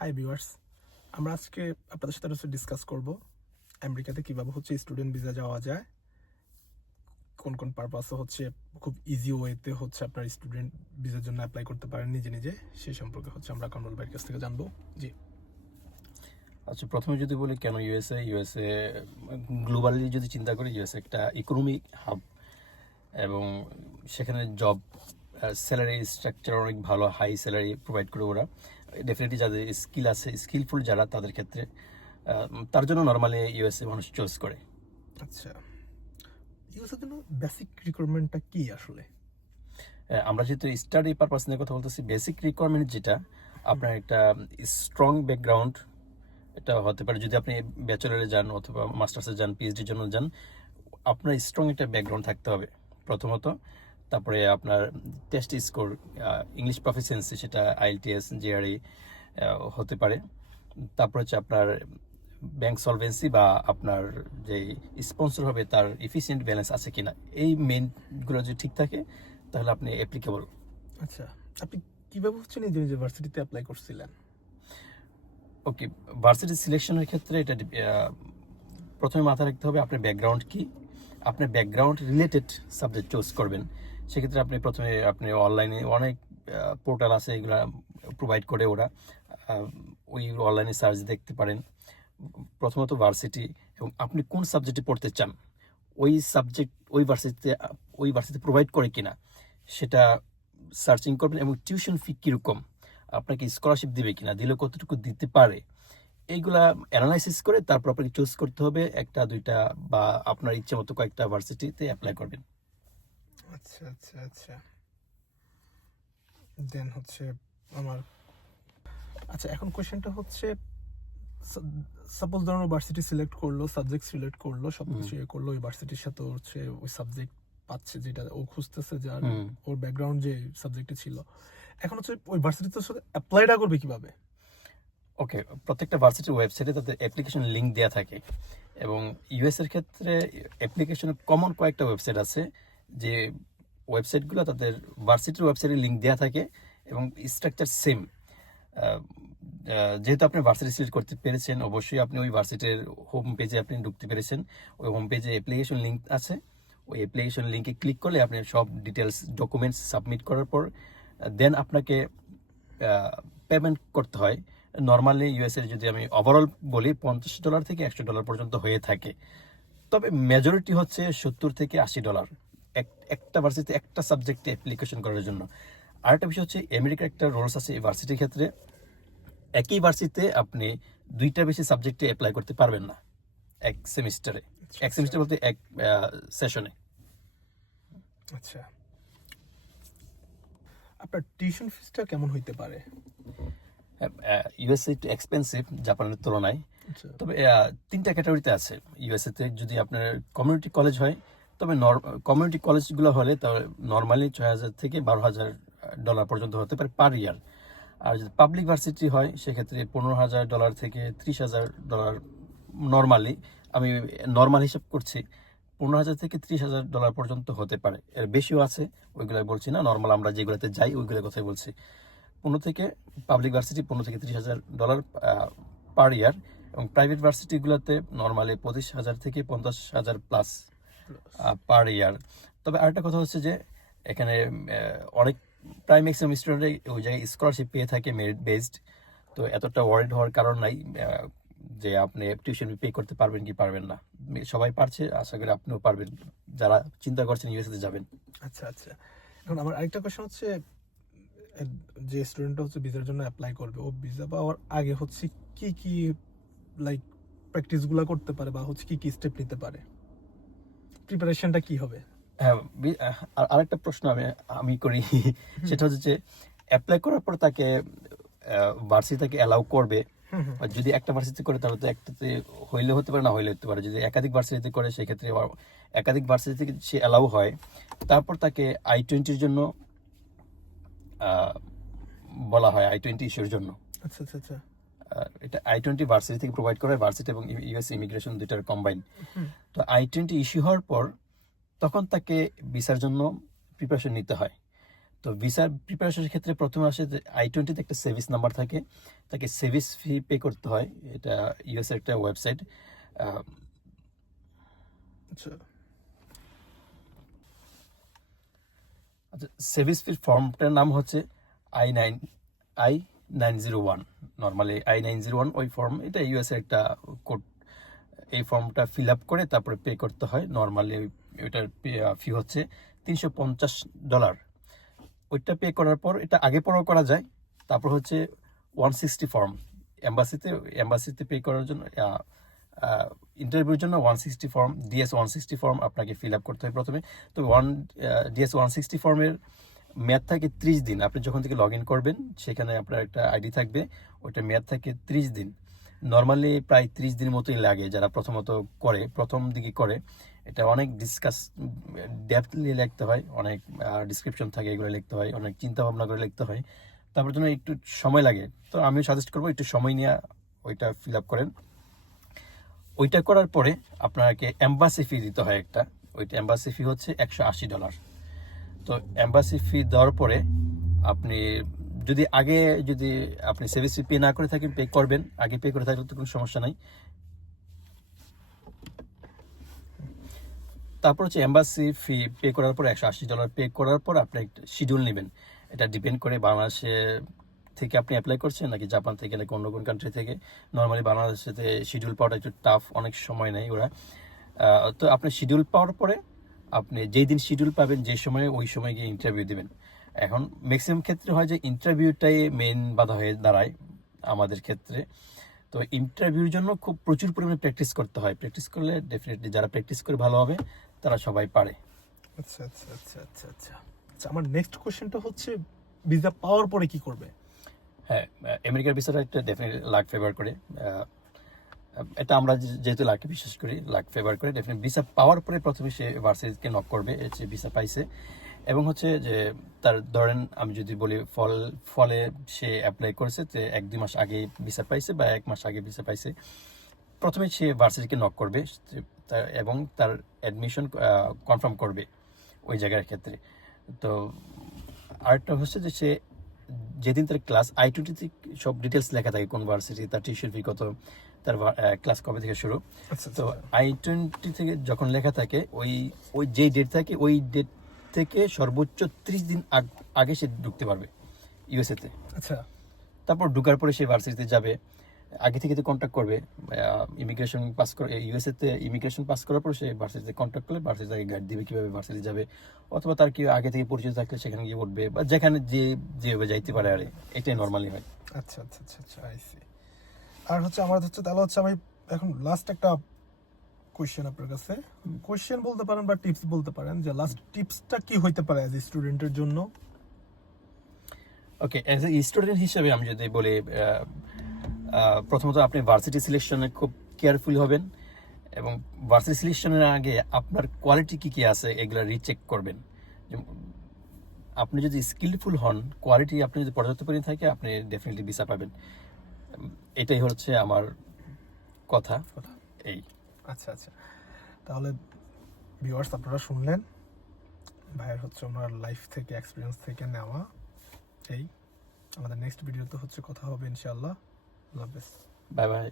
Hi viewers, আমরা আজকে আপনাদের সাথে ডিসকাস করব আমেরিকাতে কিভাবে স্টুডেন্ট ভিসা যাওয়া যায়, কোন কোন পারপাসে খুব ইজি ওয়েতে আপনার স্টুডেন্ট ভিসার জন্য অ্যাপ্লাই করতে পারেন নিজে নিজে, সেই সম্পর্কে আমরা কামরুল ভাইয়ের কাছ থেকে জানবো। জি আচ্ছা, প্রথমে যদি বলি কেন ইউএসএ গ্লোবালি যদি চিন্তা করি, ইউএসএ একটা ইকোনমিক হাব এবং সেখানে জব স্যালারি স্ট্রাকচার অনেক ভালো, হাই স্যালারি প্রোভাইড করে ওরা। ডেফিনেটলি যাদের স্কিল আছে, স্কিলফুল যারা, তাদের ক্ষেত্রে তার জন্য নর্মালি ইউএসএ মানুষ চুজ করে। আচ্ছা, ইউএসএর জন্য বেসিক রিকোয়ারমেন্টটা কি আসলে? আমরা যেহেতু স্টাডি পারপাস নিয়ে কথা বলতেছি, বেসিক রিকোয়ারমেন্ট যেটা আপনার একটা স্ট্রং ব্যাকগ্রাউন্ড, এটা হতে পারে যদি আপনি ব্যাচেলারে যান অথবা মাস্টার্সে যান, পিএইচডির জন্য যান, আপনার স্ট্রং একটা ব্যাকগ্রাউন্ড থাকতে হবে প্রথমত। তারপরে আপনার টেস্ট স্কোর, ইংলিশ প্রফিসিয়েন্সি, সেটা আইএলটিএস, জিআরই হতে পারে। তারপর হচ্ছে আপনার ব্যাংক সলভেন্সি বা আপনার যে স্পন্সর হবে তার এফিসিয়েন্ট ব্যালেন্স আছে কিনা, এই মেইনগুলো যদি ঠিক থাকে তাহলে আপনি অ্যাপ্লিকেবল। আচ্ছা, আপনি কিভাবে নিজে নিজে ভার্সিটিতে অ্যাপ্লাই করছিলেন? ওকে, ভার্সিটি সিলেকশনের ক্ষেত্রে এটা প্রথমে মাথায় রাখতে হবে আপনার ব্যাকগ্রাউন্ড কি। আপনার ব্যাকগ্রাউন্ড রিলেটেড সাবজেক্ট চুজ করবেন। সেক্ষেত্রে আপনি অনলাইনে অনেক পোর্টাল আছে, এগুলো প্রোভাইড করে ওরা, ওই অনলাইনে সার্চ দেখতে পারেন। প্রথমত ভার্সিটি এবং আপনি কোন সাবজেক্টে পড়তে চান, ওই ভার্সিটিতে প্রোভাইড করে কিনা সেটা সার্চিং করবেন, এবং টিউশন ফি কীরকম, আপনাকে স্কলারশিপ দিবে কিনা, দিলে কতটুকু দিতে পারে, এইগুলা অ্যানালাইসিস করে তারপর আপনাকে চুজ করতে হবে একটা দুইটা বা আপনার ইচ্ছে মতো কয়েকটা ভার্সিটিতে অ্যাপ্লাই করবেন। আচ্ছা আচ্ছা আচ্ছা, দেন আমার আচ্ছা, এখন কোয়েশ্চেনটা সাপোজ ধরুন ভার্সিটি সিলেক্ট করলো, সাবজেক্ট সিলেক্ট করলো, সবকিছু করলো, ওই ভার্সিটির সাথে ওই সাবজেক্ট পাচ্ছে যেটা ও খুঁজতেছে, যার ওর ব্যাকগ্রাউন্ড যে সাবজেক্টে ছিল। এখন ওই ভার্সিটিতে অ্যাপ্লাইটা করবে কিভাবে? ওকে, প্রত্যেকটা ভার্সিটির ওয়েবসাইটে তাদের অ্যাপ্লিকেশন লিঙ্ক দেওয়া থাকে, এবং ইউএস এর ক্ষেত্রে অ্যাপ্লিকেশনের কমন কয়েকটা ওয়েবসাইট আছে, যে ওয়েবসাইটগুলো তাদের ভার্সিটির ওয়েবসাইটে লিঙ্ক দেওয়া থাকে এবং স্ট্রাকচার সেম। যেহেতু আপনি ভার্সিটি সিলেক্ট করতে পেরেছেন, অবশ্যই আপনি ওই ভার্সিটির হোম পেজে আপনি ঢুকতে পেরেছেন। ওই হোম পেজে অ্যাপ্লিকেশন লিঙ্ক আছে, ওই অ্যাপ্লিকেশন লিঙ্কে ক্লিক করলে আপনি সব ডিটেলস ডকুমেন্টস সাবমিট করার পর দেন আপনাকে পেমেন্ট করতে হয়। নর্মালি ইউএসএ যদি আমি ওভারঅল বলি, $50 থেকে $100 পর্যন্ত হয়ে থাকে, তবে মেজরিটি হচ্ছে $70 থেকে $80 একটা ভার্সিটিতে একটা সাবজেক্টে অ্যাপ্লিকেশন করার জন্য। আরেকটা বিষয় হচ্ছে, আমেরিকার একটা রুলস আছে এই ভার্সিটির ক্ষেত্রে, একই ভার্সিটিতে আপনি দুইটা বেশি সাবজেক্টে অ্যাপ্লাই করতে পারবেন না এক সেমিস্টারে। এক সেমিস্টার বলতে এক সেশনে। আচ্ছা, আপনার টিউশন ফিসটা কেমন হইতে পারে? ইউএসএ একটু এক্সপেন্সিভ জাপানের তুলনায়, তবে তিনটা ক্যাটাগরিতে আছে ইউএসএতে। যদি আপনার কমিউনিটি কলেজ হয়, তবে কমিউনিটি কলেজগুলো হলে তবে নর্মালি $6,000 থেকে $12,000 পর্যন্ত হতে পারে পার ইয়ার। আর যদি পাবলিক ভার্সিটি হয়, সেক্ষেত্রে $15,000 থেকে $30,000 নর্মালি, আমি নর্মাল হিসাব করছি, $15,000 থেকে $30,000 পর্যন্ত হতে পারে। এর বেশিও আছে, ওইগুলো বলছি না, নর্মাল আমরা যেগুলোতে যাই ওইগুলোর কথাই বলছি। 15 থেকে পাবলিক ভার্সিটি $15,000 থেকে $30,000 পার ইয়ার, এবং প্রাইভেট ভার্সিটিগুলোতে নর্মালি $25,000 থেকে $50,000 প্লাস পার ইয়ার। তবে আরেকটা কথা হচ্ছে যে এখানে অনেক প্রায় ম্যাক্সিমাম স্টুডেন্টরাই ওই জায়গায় স্কলারশিপ পেয়ে থাকে মেরিট বেসড, তো এতটা ওয়ারিড হওয়ার কারণ নাই যে আপনি টিউশন পে করতে পারবেন কি পারবেন না। সবাই পারছে, আশা করি আপনিও পারবেন যারা চিন্তা করছেন ইউএসএতে যাবেন। আচ্ছা আচ্ছা, এখন আমার আরেকটা কোয়েশ্চেন যে স্টুডেন্ট ভিসার জন্য অ্যাপ্লাই করবে, ও ভিসা পাওয়ার আগে কি কি লাইক প্র্যাকটিসগুলো করতে পারে, বা কি কি স্টেপ নিতে পারে, প্রিপারেশনটা কি হবে? হ্যাঁ, আরেকটা প্রশ্ন আমি করি, সেটা হচ্ছে যে অ্যাপ্লাই করার পর তাকে ভার্সিটি থেকে অ্যালাউ করবে। যদি একটা ভার্সিটি করে তাহলে তো একটাতে হইলে হতে পারে, না হইলে হতে পারে। যদি একাধিক ভার্সিটিতে করে, সেক্ষেত্রে একাধিক ভার্সিটি থেকে সে অ্যালাউ হয়, তারপর তাকে I-20 জন্য বলা হয়, I-20 ইস্যুর জন্য। আচ্ছা আচ্ছা আচ্ছা, এটা I-20 ভার্সিটি থেকে প্রোভাইড করে, ভার্সিটি এবং ইউএস ইমিগ্রেশন দুইটার কম্বাইন। তো I-20 ইস্যু হওয়ার পর তখন তাকে ভিসার জন্য প্রিপারেশন নিতে হয়। তো তো ভিসার প্রিপারেশনের ক্ষেত্রে প্রথমে আসে যে I-20 একটা সেভিস নাম্বার থাকে, তাকে সেভিস ফি পে করতে হয়। এটা ইউএস একটা ওয়েবসাইট। আচ্ছা আচ্ছা, সেভিস ফির ফর্মটার নাম হচ্ছে I-901। নর্মালি I-901 ওই ফর্ম, এটা ইউএস একটা কোড। এই ফর্মটা ফিল আপ করে তারপরে পে করতে হয়। নর্মালি ওইটার ফি হচ্ছে $350। ওইটা পে করার পর এটা আগে পরেও করা যায়। তারপর হচ্ছে 160 ফর্ম, এম্বাসিতে পে করার জন্য, ইন্টারভিউর জন্য 160 ফর্ম, DS 160 ফর্ম আপনাকে ফিল আপ করতে হয় প্রথমে। তো DS 160 ফর্মের মেয়াদ থাকে 30 দিন। আপনি যখন থেকে লগ ইন করবেন সেখানে আপনার একটা আইডি থাকবে, ওইটা মেয়াদ থাকে 30 দিন। নর্মালি প্রায় 30 দিন মতোই লাগে যারা প্রথম দিকে করে। এটা অনেক ডেপথলি লিখতে হয়, অনেক ডিসক্রিপশন থাকে, এগুলো লিখতে হয়, অনেক চিন্তা ভাবনা করে লিখতে হয়, তারপর জন্য একটু সময় লাগে। তো আমি সাজেস্ট করবো একটু সময় নিয়ে ওইটা ফিল আপ করেন। ওইটা করার পরে আপনাকে এম্বাসি ফি দিতে হয় একটা। ওইটা এম্বাসি ফি হচ্ছে $180। তো এম্বাসি ফি দেওয়ার পরে আপনি যদি আপনি সার্ভিস ফি পে না করে থাকেন, পে করবেন। আগে পে করে থাকলে তো কোনো সমস্যা নাই। তারপর হচ্ছে এম্বাসি ফি পে করার পর $180 পে করার পর আপনি একটা শিডিউল নেবেন। এটা ডিপেন্ড করে বাংলাদেশে থেকে আপনি অ্যাপ্লাই করছেন নাকি জাপান থেকে নাকি অন্য কোন কান্ট্রি থেকে। নর্মালি বাংলাদেশে শিডিউল পাওয়াটা একটু টাফ, অনেক সময় নেয় ওরা। তো আপনি শিডিউল পাওয়ার পরে আপনি যেই দিন শিডিউল পাবেন, যে সময়ে ওই সময় গিয়ে ইন্টারভিউ দেবেন। এখন ম্যাক্সিমাম ক্ষেত্রে হয় যে ইন্টারভিউটাই মেইন বাধা হয়ে দাঁড়ায় আমাদের ক্ষেত্রে। তো ইন্টারভিউর জন্য খুব প্রচুর পরিমাণে প্র্যাকটিস করতে হয়। প্র্যাকটিস করলে ডেফিনেটলি যারা প্র্যাকটিস করে ভালো হবে তারা সবাই পারে। আচ্ছা আচ্ছা আচ্ছা আচ্ছা আচ্ছা আচ্ছা, আমার নেক্সট কোশ্চেনটা হচ্ছে ভিসা পাওয়ার পরে কি করবে? হ্যাঁ, আমেরিকার ভিসাটা একটা ডেফিনেটলি লাক ফেভার করে। এটা আমরা যেহেতু লাককে বিশ্বাস করি, লাক ফেভার করে। ডেফিনেটলি ভিসা পাওয়ার পরে প্রথমে সে ভার্সিটিকে নক করবে যে ভিসা পাইছে, এবং হচ্ছে যে তার ধরেন আমি যদি বলি ফলে সে অ্যাপ্লাই করেছে, যে 1-2 মাস আগে ভিসা পাইছে বা 1 মাস আগে ভিসা পাইছে, প্রথমে সে ভার্সিটিকে নক করবে এবং তার অ্যাডমিশন কনফার্ম করবে ওই জায়গার ক্ষেত্রে। তো আরেকটা হচ্ছে যে সে যেদিন তার ক্লাস I-20 সব ডিটেলস লেখা থাকে, কোন ভার্সিটি, তার টিউশন ফি কত, তার ক্লাস কবে থেকে শুরু। আচ্ছা তো I-20 থেকে যখন লেখা থাকে, ওই যে ডেট থাকে ওই ডেট থেকে সর্বোচ্চ 30 দিন আগে সে ঢুকতে পারবে ইউএসএতে। আচ্ছা তারপর ঢুকার পরে সে ভার্সিটিতে যাবে, আগে থেকে তো কন্ট্যাক্ট করবে ইমিগ্রেশন পাস করে। ইউএসএতে ইমিগ্রেশন পাস করার পর সে ভার্সিটিতে কন্ট্যাক্ট করলে ভার্সিটি তাকে গাইড দিবে কীভাবে ভার্সিটি যাবে, অথবা তার কি আগে থেকে পরিচিত থাকলে সেখানে গিয়ে উঠবে, বা যেখানে যেভাবে যাইতে পারে। আর এটাই নর্মালি হয়। আচ্ছা আচ্ছা আচ্ছা আচ্ছা আই সি। আর হচ্ছে আমার হচ্ছে তাহলে হচ্ছে আমি এখন লাস্ট একটা কোয়েশ্চেন আপনার কাছে, কোয়েশ্চেন বলতে পারেন বা টিপস বলতে পারেন, যে লাস্ট টিপসটা কি হইতে পারে অ্যাজ এ স্টুডেন্টের জন্য? ওকে, অ্যাজ এ স্টুডেন্ট হিসেবে আমি যদি বলি, প্রথমত আপনি ভার্সিটি সিলেকশনে খুব কেয়ারফুল হবেন, এবং ভার্সিটি সিলেকশনের আগে আপনার কোয়ালিটি কি আছে এগুলো রিচেক করবেন। আপনি যদি স্কিলফুল হন, কোয়ালিটি আপনি যদি পর্যাপ্ত পরিমাণে থাকে, আপনি ডেফিনেটলি ভিসা পাবেন। এটাই হচ্ছে আমার কথা। এই আচ্ছা আচ্ছা, তাহলে ভিউয়ার্স আপনারা শুনলেন ভাইয়ের হচ্ছে ওনার লাইফ থেকে, এক্সপিরিয়েন্স থেকে নেওয়া। এই আমাদের নেক্সট ভিডিওতে হচ্ছে কথা হবে ইনশাআল্লাহ। আল্লাহ হাফেজ। Bye bye.